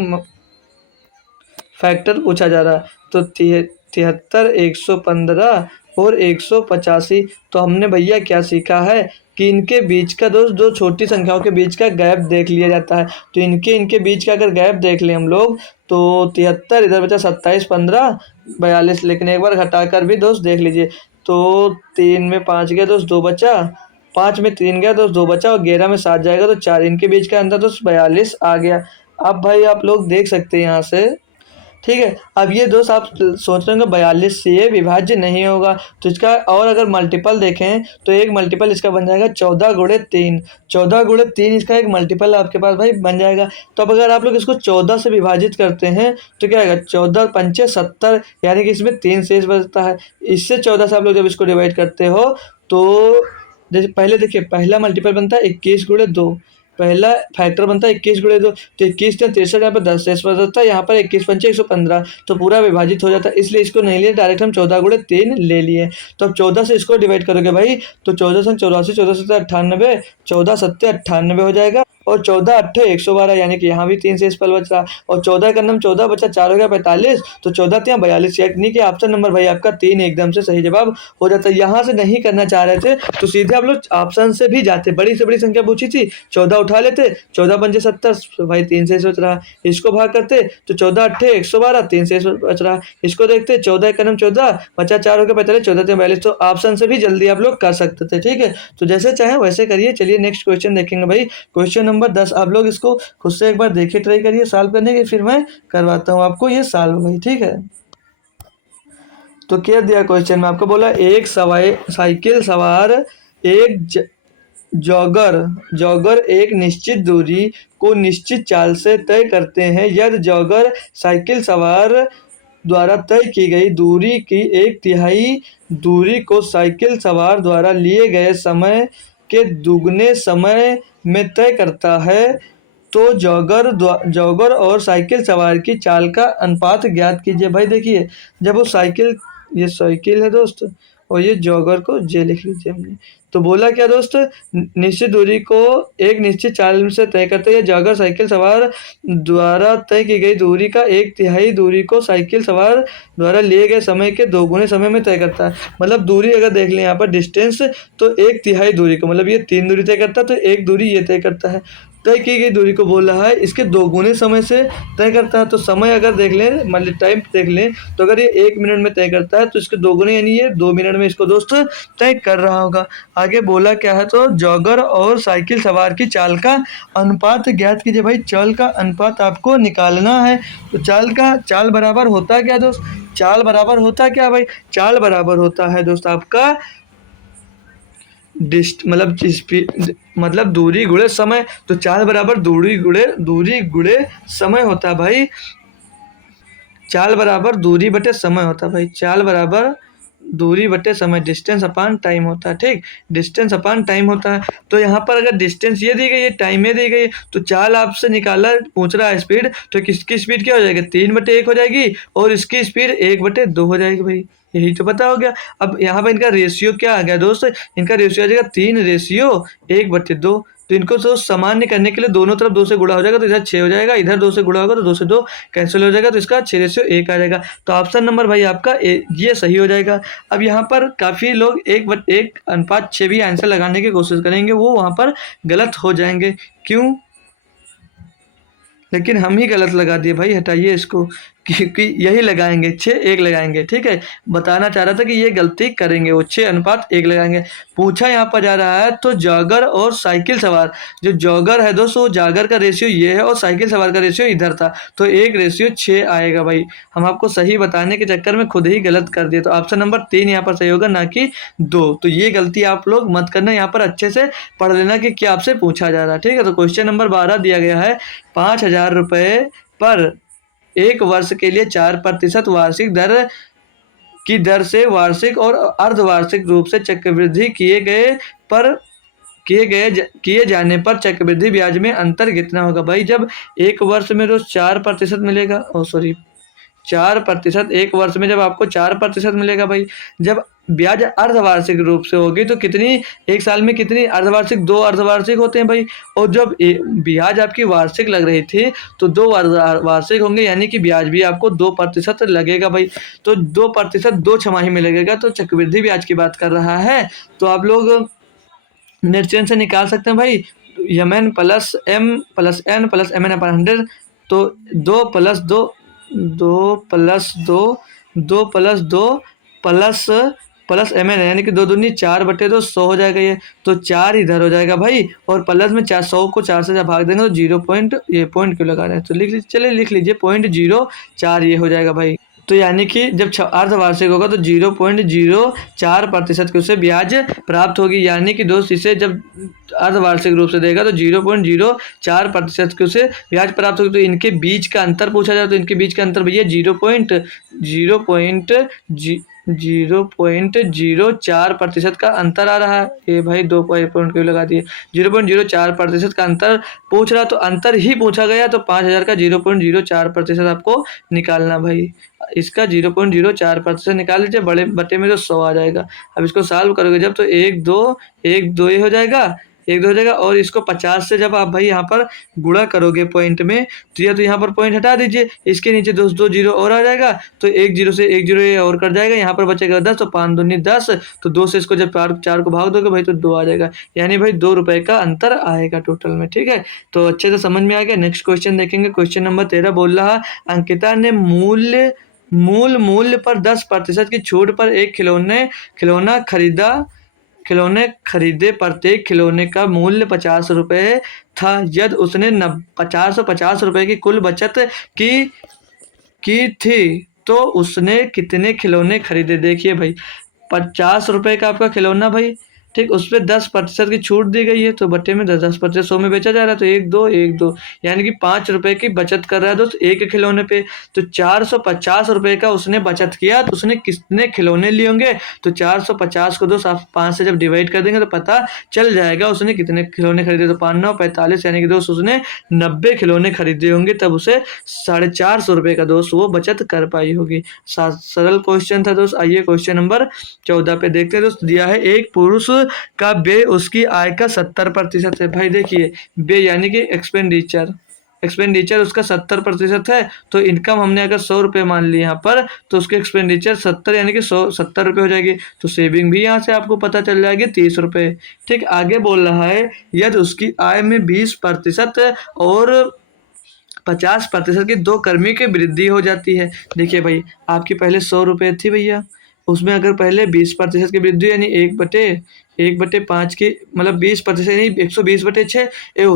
फैक्टर पूछा जा रहा है। तो 73, 115 और 185, तो हमने भैया क्या सीखा है कि इनके बीच का दोस्त, दो छोटी संख्याओं के बीच का गैप देख लिया जाता है, तो इनके बीच का अगर गैप देख लें हम लोग तो 73 इधर बचा 27, 15, 42, लेकिन एक बार घटाकर भी दोस्त देख लीजिए, तो 3 में 5 गया दोस्त, 2 बचा, 5 में 3 गया दोस्त, 2 बचा, और 11 में 7 जाएगा तो 4, इनके बीच का अंतर दोस्त 42 आ गया। अब भाई आप लोग देख सकते हैं यहाँ से, ठीक है। अब ये दोस्त आप सोच रहे होंगे 42 से ये विभाज्य नहीं होगा, तो इसका और अगर मल्टीपल देखें तो एक मल्टीपल इसका बन जाएगा 14 × 3, 14 × 3 इसका एक मल्टीपल आपके पास भाई बन जाएगा। तो अब अगर आप लोग इसको 14 से विभाजित करते हैं तो क्या आएगा, 14 × 5 = 70, यानी कि इसमें 3 शेष बचता है। इससे 14 से आप लोग जब इसको डिवाइड करते हो तो जैसे पहले देखिए, पहला मल्टीपल बनता है 21 × 2, पहला फैक्टर बनता है 21 × 2, तो 21 में 63, यहाँ पर 10 शेष बचता है, यहाँ पर 21 × 5 = 115, तो पूरा विभाजित हो जाता है, इसलिए इसको नहीं लिए, डायरेक्ट हम 14 × 3 ले लिए। तो अब 14 से इसको डिवाइड करोगे भाई तो 14 से 84, 14 से 98, 14 × 7 = 98 हो जाएगा, और 14 अट्ठे 112, यानी कि यहाँ भी 3 से पल बच रहा, और 14 का नंबर 14 बचा, 4 हो गया 45, तो 14 3 42, यानी कि ऑप्शन नंबर भाई आपका 3 एकदम से सही जवाब हो जाता है। यहाँ से नहीं करना चाह रहे थे तो सीधे आप लोग ऑप्शन से भी जाते, बड़ी से बड़ी संख्या पूछी थी 14 उठा लेते, 14 पंजे 70 भाई 3 से बच रहा, इसको भाग करते तो 14 अट्ठे 112, 3 से बच रहा, इसको देखते 14 का नंबर 14 बचा, 4 हो गया 45, 14 3 42, तो ऑप्शन से भी जल्दी आप लोग कर सकते थे। ठीक है, तो जैसे चाहे वैसे करिए। चलिए नेक्स्ट क्वेश्चन देखेंगे भाई, क्वेश्चन नंबर 10। आप लोग इसको खुद से एक बार देखिए, ट्राई करिए सॉल्व करने की, फिर मैं करवाता हूँ आपको ये सॉल्व भाई। ठीक है, तो क्या दिया क्वेश्चन में, आपको बोला एक साइकिल सवार एक जॉगर जॉगर एक निश्चित दूरी को निश्चित चाल से तय करते हैं। यदि जॉगर साइकिल सवार द्वारा तय की गई दूरी की एक तिहाई दूरी को साइकिल सवार द्वारा लिए गए समय के दुगने समय में तय करता है, तो जॉगर और साइकिल सवार की चाल का अनुपात ज्ञात कीजिए। भाई देखिए, जब वो साइकिल, ये साइकिल है दोस्त, और ये जॉगर को जे लिख लीजिए हमने, तो बोला क्या दोस्त, निश्चित दूरी को एक निश्चित चाल से तय करते हैं। जॉगर साइकिल सवार द्वारा तय की गई दूरी का एक तिहाई दूरी को साइकिल सवार द्वारा लिए गए समय के दोगुने समय में तय करता है। मतलब दूरी अगर देख लें यहाँ पर डिस्टेंस, तो एक तिहाई दूरी को, मतलब ये 3 दूरी तय करता है तो एक दूरी ये तय करता है। तय की गई दूरी को बोल रहा है इसके दोगुने समय से तय करता है, तो समय अगर देख लें, मतलब टाइम देख लें, तो अगर ये 1 मिनट में तय करता है तो इसके दोगुने यानी ये 2 मिनट में इसको दोस्त तय कर रहा होगा। आगे बोला क्या है, तो जॉगर और साइकिल सवार की चाल का अनुपात ज्ञात कीजिए। भाई चाल का अनुपात आपको निकालना है, तो चाल बराबर होता क्या दोस्त, चाल बराबर होता क्या भाई, चाल बराबर होता है दोस्त आपका मतलब दूरी गुणे समय, तो चाल बराबर दूरी गुणे समय होता है भाई, चाल बराबर दूरी बटे समय होता है भाई, चाल बराबर दूरी बटे समय, डिस्टेंस अपॉन टाइम होता है। ठीक, डिस्टेंस अपॉन टाइम होता है। तो यहाँ पर अगर डिस्टेंस ये दी गई है, टाइम ये दी गई है, तो चाल आपसे निकाला, पूछ रहा है स्पीड, तो किसकी स्पीड क्या हो जाएगी, 3/1 हो जाएगी, और इसकी स्पीड 1/2 हो जाएगी भाई, यही तो पता हो गया। अब यहाँ पर इनका रेशियो क्या आ गया दोस्त, इनका रेशियो आ जाएगा 3:1/2, तो इनको तो सामान्य करने के लिए दोनों तरफ 2 से गुणा हो जाएगा, तो इधर 6 हो जाएगा, इधर 2 से गुणा होगा तो 2 से 2 कैंसिल हो जाएगा, तो इसका 6:1 आ जाएगा। तो ऑप्शन नंबर भाई आपका ये सही हो जाएगा। अब यहाँ पर काफ़ी लोग 1:1:6 भी आंसर लगाने की कोशिश करेंगे, वो वहाँ पर गलत हो जाएंगे। क्यों, लेकिन हम ही गलत लगा दिए भाई, हटाइए इसको, क्योंकि यही लगाएंगे 6:1 लगाएंगे। ठीक है, बताना चाह रहा था कि ये गलती करेंगे, वो 6:1 लगाएंगे। पूछा यहाँ पर जा रहा है, तो जॉगर और साइकिल सवार, जो जॉगर है दोस्तों, जॉगर का रेशियो ये है और साइकिल सवार का रेशियो इधर था, तो 1:6 आएगा भाई। हम आपको सही बताने के चक्कर में खुद ही गलत कर दिए, तो ऑप्शन नंबर 3 यहाँ पर सही होगा, ना कि 2। तो ये गलती आप लोग मत करना, यहाँ पर अच्छे से पढ़ लेना कि क्या आपसे पूछा जा रहा है। ठीक है, तो क्वेश्चन नंबर 12 दिया गया है, 5,000 रुपये पर एक वर्ष के लिए 4% वार्षिक दर से वार्षिक और अर्धवार्षिक रूप से चक्रवृद्धि किए जाने पर चक्रवृद्धि ब्याज में अंतर कितना होगा। भाई जब एक वर्ष में रोज 4% मिलेगा, 4%, एक वर्ष में जब आपको 4% मिलेगा भाई, जब ब्याज अर्धवार्षिक रूप से होगी तो कितनी, एक साल में कितनी अर्धवार्षिक, 2 अर्धवार्षिक होते हैं भाई, और जब ब्याज आपकी वार्षिक लग रही थी तो 2 वार्षिक होंगे, यानी कि ब्याज भी आपको 2% लगेगा भाई। तो 2% 2 छमाही में लगेगा, तो चक्रवृद्धि ब्याज की बात कर रहा है। तो आप लोग नेट से निकाल सकते हैं भाई, mn plus m plus n plus mn/100, तो 2 + 2 2 + 2 2 + 2 प्लस mn, यानी कि 2 दूनी 4/2 100 हो जाएगा ये, तो 4 इधर हो जाएगा भाई, और प्लस में 100 को 4 से जब भाग देंगे तो 0 पॉइंट, ये पॉइंट क्यों लगा रहे हैं, तो लिख लीजिए 0.04 ये हो जाएगा भाई। तो यानी कि जब अर्धवार्षिक होगा तो 0.04% की उसे ब्याज प्राप्त होगी, यानी कि दोस्त इसे जब अर्धवार्षिक रूप से देगा तो 0.04% की उसे ब्याज प्राप्त होगी। तो इनके बीच का अंतर पूछा जाए तो इनके बीच का अंतर भैया 0.04% का अंतर आ रहा है। ये भाई 2 पॉइंट क्यों लगा दिए, 0.04% का अंतर पूछ रहा, तो अंतर ही पूछा गया, तो 5,000 का 0.04% आपको निकालना भाई। इसका 0.04% निकाल लीजिए, बड़े बटे में तो 100 आ जाएगा। अब इसको सॉल्व करोगे जब, तो 1 2 1 2 ये हो जाएगा, एक दो हो जाएगा। और इसको 50 से जब आप भाई यहाँ पर गुणा करोगे पॉइंट में, तो या तो यहाँ पर पॉइंट हटा दीजिए, इसके नीचे दोस्त 2 जीरो और आ जाएगा, तो एक जीरो से एक जीरो ये और कट जाएगा, यहाँ पर बचेगा 10, तो 5 दूनी 10, तो 2 से इसको जब चार को भाग दोगे भाई तो 2 आ जाएगा, यानी भाई 2 रुपए का अंतर आएगा टोटल में। ठीक है, तो अच्छे से समझ में आ गया। नेक्स्ट क्वेश्चन देखेंगे। क्वेश्चन नंबर 13 बोल रहा, अंकिता ने मूल्य पर 10% की छूट पर एक खिलौने खरीदे। प्रत्येक खिलौने का मूल्य 50 रुपए था। यदि उसने 50 रुपए की कुल बचत की थी तो उसने कितने खिलौने खरीदे। देखिए भाई 50 रुपए का आपका खिलौना भाई, ठीक, उस पर 10% की छूट दी गई है, तो बट्टे में 10% 100 में बेचा जा रहा है, तो एक दो यानी कि 5 रुपए की बचत कर रहा है दोस्त एक खिलौने पे। तो 450 रुपए का उसने बचत किया, तो उसने कितने खिलौने लिए होंगे। तो 450 को दोस्त आप 5 से जब डिवाइड कर देंगे तो पता चल जाएगा उसने कितने खिलौने खरीदे। तो 5 9 45 यानी कि दोस्त उसने 90 खिलौने खरीदे होंगे, तब उसे 450 रुपए का दोस्त वो बचत कर पाई होगी। सरल क्वेश्चन था दोस्त। आइए क्वेश्चन नंबर 14 पे देखते हैं दोस्त। दिया है एक पुरुष का व्यय उसकी आय का 70% है। भाई देखिए व्यय यानी कि एक्सपेंडिचर उसका 70% है, तो इनकम हमने अगर 100 रुपये मान ली यहाँ पर, तो उसके एक्सपेंडिचर 70 यानी कि 70 रुपये हो जाएगी। तो सेविंग भी यहाँ से आपको पता चल जाएगी 30 रुपये। ठीक, आगे बोल रहा है यदि उसकी आय में 20% और 50% की 2 कर्मी की वृद्धि हो जाती है। देखिए भाई आपकी पहले 100 रुपये थी भैया, उसमें अगर पहले 20% की वृद्धि यानी 1/5 की मतलब 20% यानी 120/6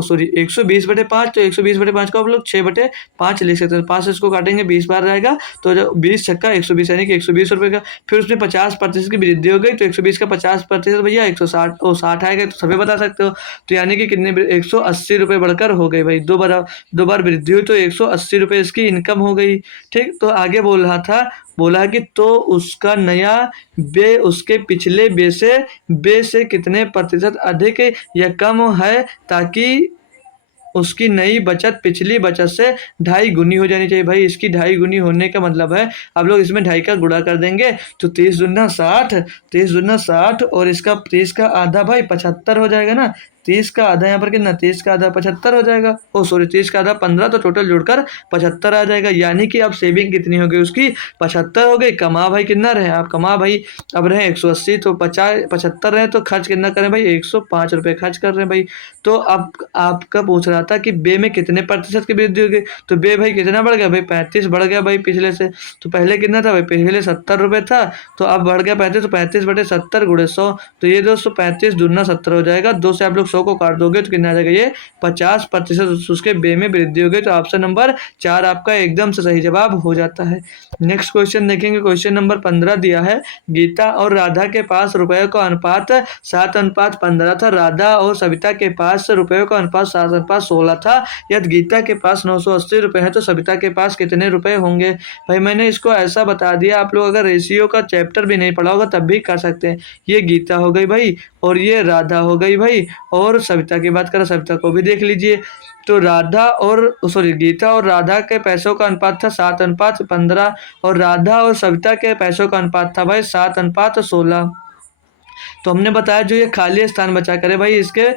सॉरी 120/5, तो 120/5 को आप लोग 6/5 लिख सकते हैं। 5 से इसको काटेंगे 20 बार रहेगा, तो जब 20 छक्का 120 यानी कि 120 रुपये का। फिर उसमें 50% की वृद्धि हो गई, तो 120 का 50% भैया 160 आएगा, तो सभी बता सकते हो। तो यानी कि कितने 180 रुपये बढ़कर हो गई भाई, दो बार वृद्धि हुई, तो 180 रुपये इसकी इनकम हो गई। ठीक, तो आगे बोल रहा था, बोला कि तो उसका नया व्यय उसके पिछले व्यय से कितने प्रतिशत अधिक या कम है, ताकि उसकी नई बचत पिछली बचत से 2.5 गुनी हो जानी चाहिए। भाई इसकी 2.5 गुनी होने का मतलब है आप लोग इसमें 2.5 का गुणा कर देंगे, तो 30 दूना 60 और इसका 30 का आधा भाई 75 हो जाएगा ना। 30 का आधा यहाँ पर कितना, 30 का आधा 75 हो जाएगा, 30 का आधा 15, तो टोटल जुड़कर 75 आ जाएगा। यानी कि अब सेविंग कितनी हो गई उसकी, 75 हो गई। कमा भाई कितना रहे, आप कमा भाई अब रहे 180, तो 75 रहे, तो खर्च कितना करें भाई 105 रुपये खर्च कर रहे हैं भाई। तो अब आपका पूछ रहा था कि बे में कितने प्रतिशत की वृद्धि हो गई, तो बे भाई कितना बढ़ गया भाई 35 बढ़ गया भाई पिछले से। तो पहले कितना था भाई, पहले 70 रुपये था, तो अब बढ़ गया 35, तो 35/70 गुणे 100, तो ये दोस्तों 35 दूना 70 हो जाएगा। 2 से आप लोग 100 को काट दोगे तो कितना आ जाएगा, ये 50% उसके बे में वृद्धि हो गई। तो ऑप्शन नंबर 4 आपका एकदम से सही जवाब हो जाता है। नेक्स्ट क्वेश्चन देखेंगे। क्वेश्चन नंबर 15 दिया है, गीता और राधा के पास रुपयों का अनुपात 7:15 था। राधा और सविता के पास रुपयों का अनुपात 7:16 था। यदि गीता के पास 980 रुपये है तो सविता के पास कितने रुपए होंगे। भाई मैंने इसको ऐसा बता दिया, आप लोग अगर रेशियो का चैप्टर भी नहीं पढ़ा होगा तब भी कर सकते हैं। ये गीता हो गई भाई, और ये राधा हो गई भाई, और सविता की बात करें सविता को भी देख लीजिए। तो गीता और राधा के पैसों का अनुपात था 7:15, और राधा और सविता के पैसों का अनुपात था भाई 7:16। तो हमने बताया जो ये खाली स्थान बचा करे भाई इसके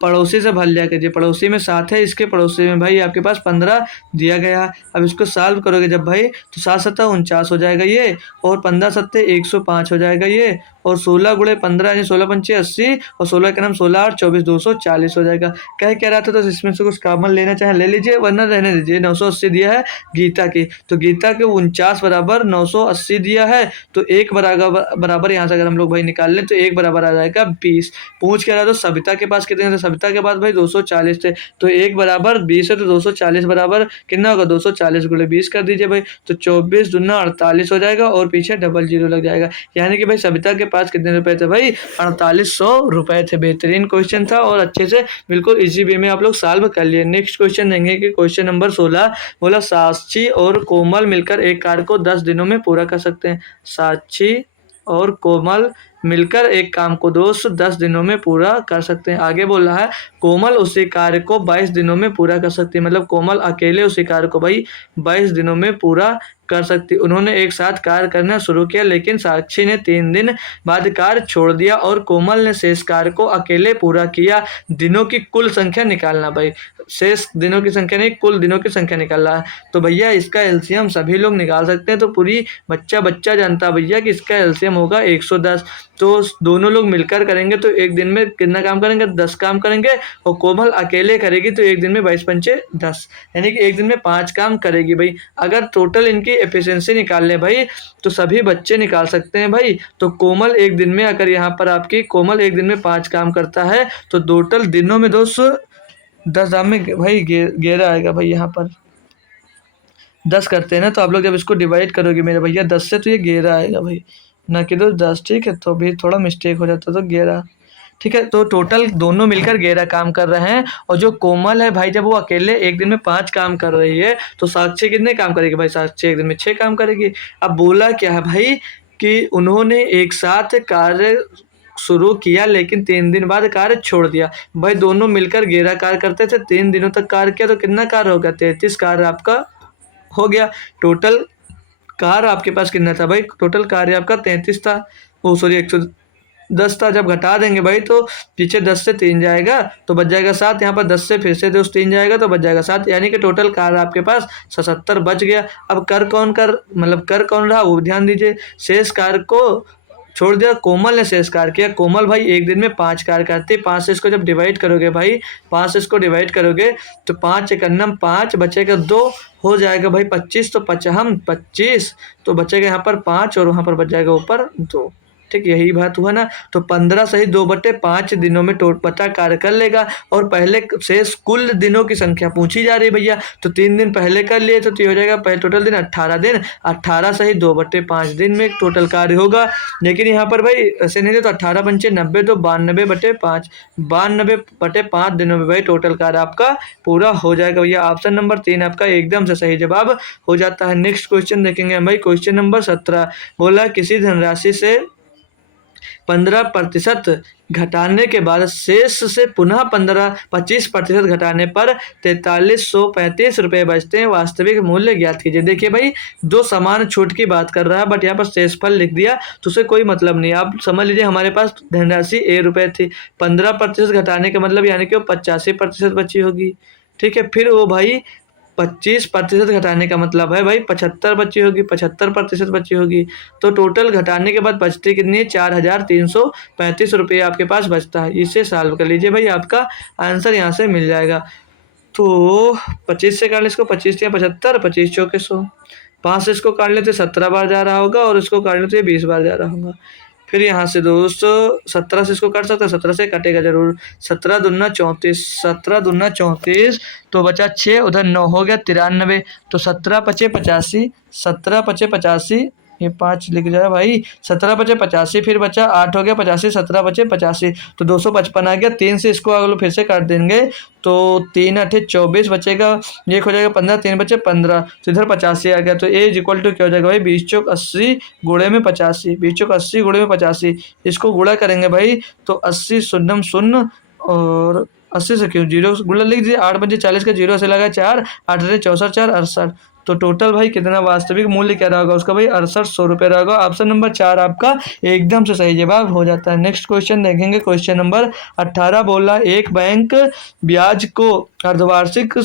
पड़ोसी से भर लिया कीजिए। पड़ोसी में 7 है, इसके पड़ोसी में भाई आपके पास 15 दिया गया। अब इसको सॉल्व करोगे जब भाई, तो 7 7 49 हो जाएगा ये, और 15 7 105 हो जाएगा ये, और 16 गुणे 15 यानी 16 पंचे 80, और 16 के नाम 16 8 24 240 हो जाएगा। कह रहा था, तो इसमें से कुछ कॉमन लेना चाहे ले लीजिए, वरना रहने दीजिए। 980 दिया है गीता की, तो गीता के 49 बराबर 980 दिया है, तो 1 बराबर यहाँ से अगर हम लोग भाई निकाल लें तो 1 बराबर आ जाएगा 20। पूछ के रहा तो सविता के पास कितने थे, सविता के पास भाई 240 थे, तो 1 बराबर 20 है, तो 240 बराबर कितना होगा 240 गुणे 20 कर दीजिए भाई, तो 24 दूना 48 हो जाएगा, और पीछे डबल जीरो लग जाएगा। यानी कि भाई सविता के पास कितने रुपए थे भाई 4800 रुपए थे। बेहतरीन क्वेश्चन था और अच्छे से बिल्कुल इजी वे में आप लोग सॉल्व कर लिए। नेक्स्ट क्वेश्चन देंगे कि क्वेश्चन नंबर 16 बोला, साक्षी और कोमल मिलकर एक कार्य को 10 दिनों में पूरा कर सकते हैं। साक्षी और कोमल मिलकर एक काम को दोस्त 10 दिनों में पूरा कर सकते हैं। आगे बोल रहा है कोमल उसी कार्य को 22 दिनों में पूरा कर सकती है। मतलब कोमल अकेले उसी कार्य को भाई 22 दिनों में पूरा कर सकती। उन्होंने एक साथ कार्य करना शुरू किया, लेकिन साक्षी ने 3 दिन बाद कार्य छोड़ दिया और कोमल ने शेष कार्य को अकेले पूरा किया। दिनों की कुल संख्या निकालना भाई, शेष दिनों की संख्या नहीं, कुल दिनों की संख्या निकालना है। तो भैया इसका एलसीएम सभी लोग निकाल सकते हैं, तो पूरी बच्चा जानता भैया कि इसका एलसीएम होगा 110। तो दोनों लोग मिलकर करेंगे तो एक दिन में कितना काम करेंगे, 10 काम करेंगे, और कोमल अकेले करेगी तो एक दिन में 22 पंचे 10, यानी कि एक दिन में 5 काम करेगी भाई। अगर टोटल इनकी एफिशिएंसी निकाल लें भाई तो सभी बच्चे निकाल सकते हैं भाई। तो कोमल एक दिन में, अगर यहाँ पर आपकी कोमल एक दिन में 5 काम करता है तो टोटल दिनों में 10 दाम में भाई 11 आएगा भाई। यहाँ पर 10 करते हैं ना, तो आप लोग जब इसको डिवाइड करोगे मेरे भैया 10 से, तो ये 11 आएगा भाई, ना कि 10। ठीक है, तो भी थोड़ा मिस्टेक हो जाता तो 11। ठीक है, तो टोटल दोनों मिलकर 11 काम कर रहे हैं। और जो कोमल है भाई, जब वो अकेले एक दिन में 5 काम कर रही है तो साक्षी कितने काम करेगी भाई, साक्षी एक दिन में 6 काम करेगी। अब बोला क्या है भाई कि उन्होंने एक साथ कार्य शुरू किया लेकिन 3 दिन बाद कार्य छोड़ दिया। भाई दोनों मिलकर 11 कार्य करते थे, 3 दिनों तक कार्य किया तो कितना कार्य हो गया, 33 कार्य आपका हो गया। टोटल कार्य आपके पास कितना था भाई, टोटल कार्य आपका 33 था, ओ सॉरी 110 था। जब घटा देंगे भाई तो पीछे 10 से 3 जाएगा तो बच जाएगा 7, यहाँ पर 10 से फिर से 3 जाएगा तो बच जाएगा 7, यानी कि टोटल कार्य आपके पास 77 बच गया। अब कर कौन रहा वो ध्यान दीजिए। शेष कार्य को छोड़ दिया, कोमल ने शेष कार्य किया। कोमल भाई एक दिन में 5 कार्य करती है। 5 से इसको जब डिवाइड करोगे भाई, 5 से इसको डिवाइड करोगे तो 5 एकन्नम 5 बचेगा 2, हो जाएगा भाई 25, तो 25 तो बचेगा यहाँ पर 5 और वहाँ पर बच जाएगा ऊपर 2। ठीक, यही बात हुआ ना। तो 15 सही 2/5 दिनों में बचा कार्य कर लेगा। और पहले शेष कुल दिनों की संख्या पूछी जा रही है भैया, तो 3 दिन पहले कर लिए तो ये हो जाएगा पहले टोटल दिन 18 दिन, 18 सही 2/5 दिन में टोटल कार्य होगा। लेकिन यहाँ पर भाई ऐसे नहीं, तो 18 पंचे 90, तो 92/5, 92/5 दिनों में भाई टोटल कार्य आपका पूरा हो जाएगा भैया। ऑप्शन नंबर 3 आपका एकदम से सही जवाब हो जाता है। नेक्स्ट क्वेश्चन देखेंगे हम भाई, क्वेश्चन नंबर 17। बोला किसी धनराशि से 15% घटाने के बाद शेष से पुनः 25% घटाने पर 4335 रुपये बचते हैं, वास्तविक मूल्य ज्ञात कीजिए। देखिए भाई, दो समान छूट की बात कर रहा है, बट यहाँ पर शेषफल लिख दिया तो उसे कोई मतलब नहीं। आप समझ लीजिए हमारे पास धनराशि ए रुपये थी, 15% घटाने का मतलब यानी कि वो 85% बची होगी। ठीक है, फिर वो भाई 25% घटाने का मतलब है भाई 75 बची होगी, 75% बची होगी। तो टोटल घटाने के बाद बचती कितनी है, 4335 रुपये आपके पास बचता है। इसे सॉल्व कर लीजिए भाई, आपका आंसर यहाँ से मिल जाएगा। तो 25 से काट ले इसको, 25 या 75, 25 चौके 100, 5 से इसको काट लेते 17 बार जा रहा होगा और इसको काट लेते 20 बार जा रहा होगा। फिर यहाँ से दोस्तों 17 से इसको काट सकते हैं, 17 से कटेगा जरूर, 17 दूना 34, 17 दूना 34, तो बचा 6, उधर 9 हो गया 93, तो 17 पचे 85, 17 पचे 85, ये 5 लिख जाए भाई, 17 बचे 85, फिर बचा 8 हो गया 85, 17 बचे 85, तो 255 आ गया। 3 से इसको अगर फिर से काट देंगे तो 3 8 24 बचेगा, एक हो जाएगा 15, 3 बचे 15, तो इधर 85 आ गया। तो ए इक्वल टू क्या हो जाएगा भाई, 20 चौक 80 गुणे में 85, 20 चौक 80 गुणे में 85, इसको गुणा करेंगे भाई तो 80 शून्यम शून्य, और 80 से क्यों जीरो गुणा लिख दीजिए, 8 बजे 40 का जीरो से लगा 4, 8 से 64, 4 68, तो टोटल भाई कितना वास्तविक मूल्य क्या रहा होगा उसका भाई 6800 रुपये रहेगा। ऑप्शन नंबर 4 आपका एकदम से सही जवाब हो जाता है। नेक्स्ट क्वेश्चन देखेंगे, क्वेश्चन नंबर 18। बोला एक बैंक ब्याज को अर्धवार्षिक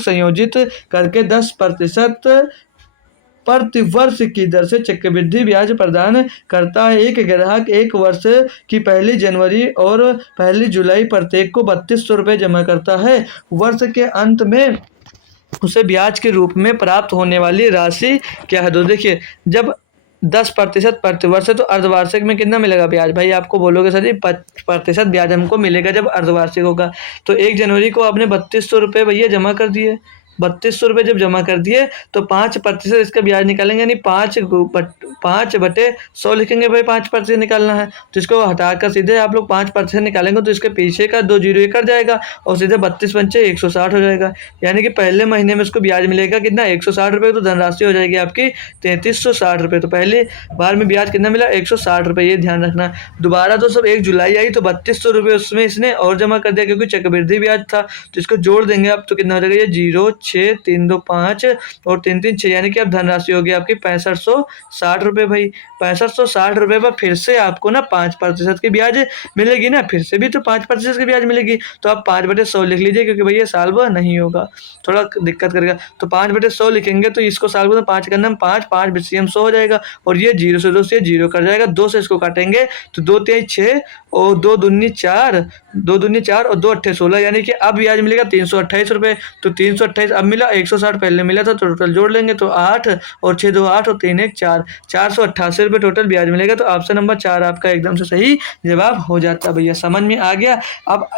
संयोजित करके 10% प्रतिवर्ष की दर से चक्रवृद्धि ब्याज प्रदान करता है। एक ग्राहक एक वर्ष की 1 जनवरी और 1 जुलाई प्रत्येक को 3200 रुपये जमा करता है। वर्ष के अंत में उसे ब्याज के रूप में प्राप्त होने वाली राशि क्या है। तो देखिए, जब 10% प्रतिवर्ष है तो अर्धवार्षिक में कितना मिलेगा ब्याज, भाई आपको बोलोगे सर जी 5% ब्याज हमको मिलेगा जब अर्धवार्षिक होगा। तो 1 जनवरी को आपने 3200 रुपये भैया जमा कर दिए, 3200 रुपये जब जमा कर दिए तो 5% इसका ब्याज निकालेंगे, यानी 5/100 लिखेंगे भाई, 5% निकालना है तो इसको हटाकर सीधे आप लोग 5% निकालेंगे तो इसके पीछे का 2 जीरो कट जाएगा और सीधे 32 पंचे 160 हो जाएगा। यानी कि पहले महीने में इसको ब्याज मिलेगा कितना, 160 रुपये, तो धनराशि हो जाएगी आपकी 3360 रुपये। तो पहली बार में ब्याज कितना मिला, 160 रुपये, ये ध्यान रखना। दोबारा तो सब 1 जुलाई आई तो 3200 रुपये उसमें इसने और जमा कर दिया क्योंकि चक्रवृद्धि ब्याज था, तो इसको जोड़ देंगे आप तो कितना हो जाएगा, ये 0 6, 3 2 5 और 3 3 6, यानी कि अब धनराशि होगी आपकी 6560 रुपये भाई। 6560 रुपये पर फिर से आपको ना 5% की ब्याज मिलेगी ना, फिर से भी तो 5% की ब्याज मिलेगी। तो आप 5/100 लिख लीजिए, क्योंकि भैया साल भर नहीं होगा, थोड़ा दिक्कत करेगा। तो 5/100 लिखेंगे तो इसको साल भर 5 करना, 5 BCM 100 हो जाएगा, और ये 0 से 2 से 0 कट जाएगा, 2 से इसको काटेंगे तो 2 3 6 और 2 दूनी 4, 2 दूनी 4 और 2 अट्ठे 16, यानी कि अब ब्याज मिलेगा 328 रुपये। तो 328 अब मिला, 160 पहले मिला था, तो टोटल जोड़ लेंगे तो 8 और 6 2 8 और 3 1 4, 488 रुपये टोटल ब्याज मिलेगा। तो ऑप्शन नंबर 4 आपका एकदम से सही जवाब हो जाता है भैया। समझ में आ गया। अब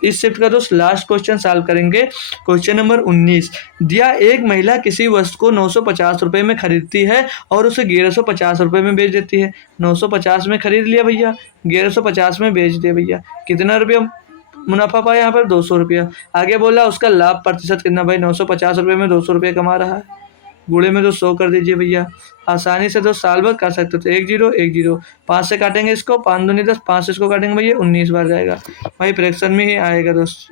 इस शिफ्ट का दोस्त लास्ट क्वेश्चन सॉल्व करेंगे। क्वेश्चन नंबर 19 दिया, एक महिला किसी वस्तु को 950 रुपये में खरीदती है और उसे 1150 रुपये में बेच देती है। 950 में खरीद लिया भैया, 1150 में बेच दिया भैया, कितना रुपया मुनाफा पाया यहाँ पर? 200 रुपया। आगे बोला उसका लाभ प्रतिशत कितना भाई? 950 रुपये में 200 रुपये कमा रहा है, गुणे में तो 100 कर दीजिए भैया। आसानी से तो साल भर कर सकते हो। तो 1 0 1 0, 5 से काटेंगे इसको, 5 दूनी 10, 5 से इसको काटेंगे भैया, 19 बार जाएगा भाई। फ्रैक्शन में ही आएगा दोस्त,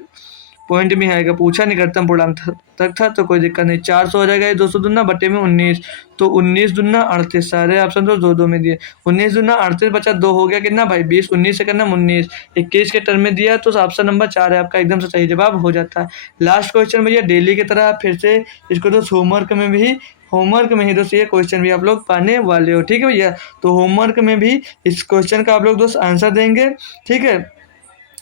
पॉइंट में आएगा, पूछा नहीं करता पूर्णांक तक था तो कोई दिक्कत नहीं। 400 हो जाएगा, ये 200 दुना बटे में 19, तो 19 दूना 38, सारे ऑप्शन तो 2 2 में दिए। 19 दूना 38 बचा 2, हो गया कितना भाई? 20, 19 से करना 19, 21 के टर्म में दिया, तो ऑप्शन नंबर 4 है आपका एकदम से सही जवाब हो जाता है। लास्ट क्वेश्चन भैया डेली की तरह फिर से इसको तो होमवर्क में ही दोस्त ये क्वेश्चन भी आप लोग पाने वाले हो, ठीक है भैया। तो होमवर्क में भी इस क्वेश्चन का आप लोग दोस्त आंसर देंगे, ठीक है।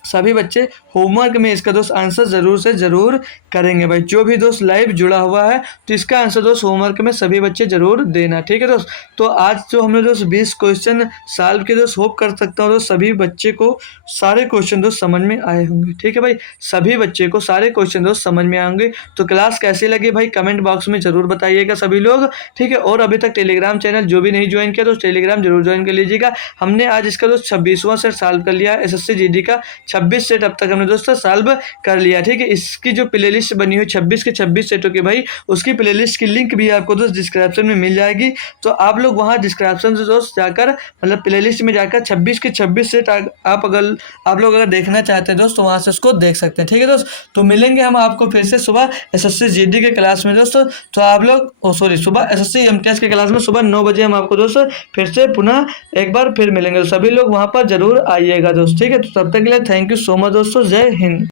सभी बच्चे होमवर्क में इसका दोस्त आंसर ज़रूर से ज़रूर करेंगे भाई। जो भी दोस्त लाइव जुड़ा हुआ है तो इसका आंसर दोस्त होमवर्क में सभी बच्चे ज़रूर देना, ठीक है दोस्त। तो आज जो हमने दोस्त 20 क्वेश्चन सॉल्व के दोस्त होप कर सकता हूँ दोस्त सभी बच्चे को सारे क्वेश्चन दोस्त समझ में आए होंगे, ठीक है भाई। सभी बच्चे को सारे क्वेश्चन दोस्त समझ में आएंगे। तो क्लास कैसी लगी भाई कमेंट बॉक्स में ज़रूर बताइएगा सभी लोग, ठीक है। और अभी तक टेलीग्राम चैनल जो भी नहीं ज्वाइन किया तो टेलीग्राम जरूर ज्वाइन कर लीजिएगा। हमने आज इसका दोस्त 26वां सेट सॉल्व कर लिया SSC GD का, 26 सेट अब तक हमने दोस्तों सॉल्व कर लिया, ठीक है। इसकी जो प्लेलिस्ट बनी हुई 26 के 26 सेटों की भाई, उसकी प्लेलिस्ट की लिंक भी आपको दोस्त डिस्क्रिप्शन में मिल जाएगी। तो आप लोग वहां डिस्क्रिप्शन से दोस्त जाकर मतलब प्लेलिस्ट में जाकर 26 के 26 सेट आप लोग अगर देखना चाहते हैं दोस्त तो वहां से उसको देख सकते हैं, ठीक है दोस्त। तो मिलेंगे हम आपको फिर से सुबह SSC GD के क्लास में दोस्तों। तो आप लोग सुबह SSC MTS के क्लास में सुबह 9 बजे हम आपको दोस्तों फिर से पुनः एक बार फिर मिलेंगे। तो सभी लोग वहां पर जरूर आइएगा दोस्त, ठीक है। तो तब तक के लिए थैंक यू सो मच दोस्तों, जय हिंद।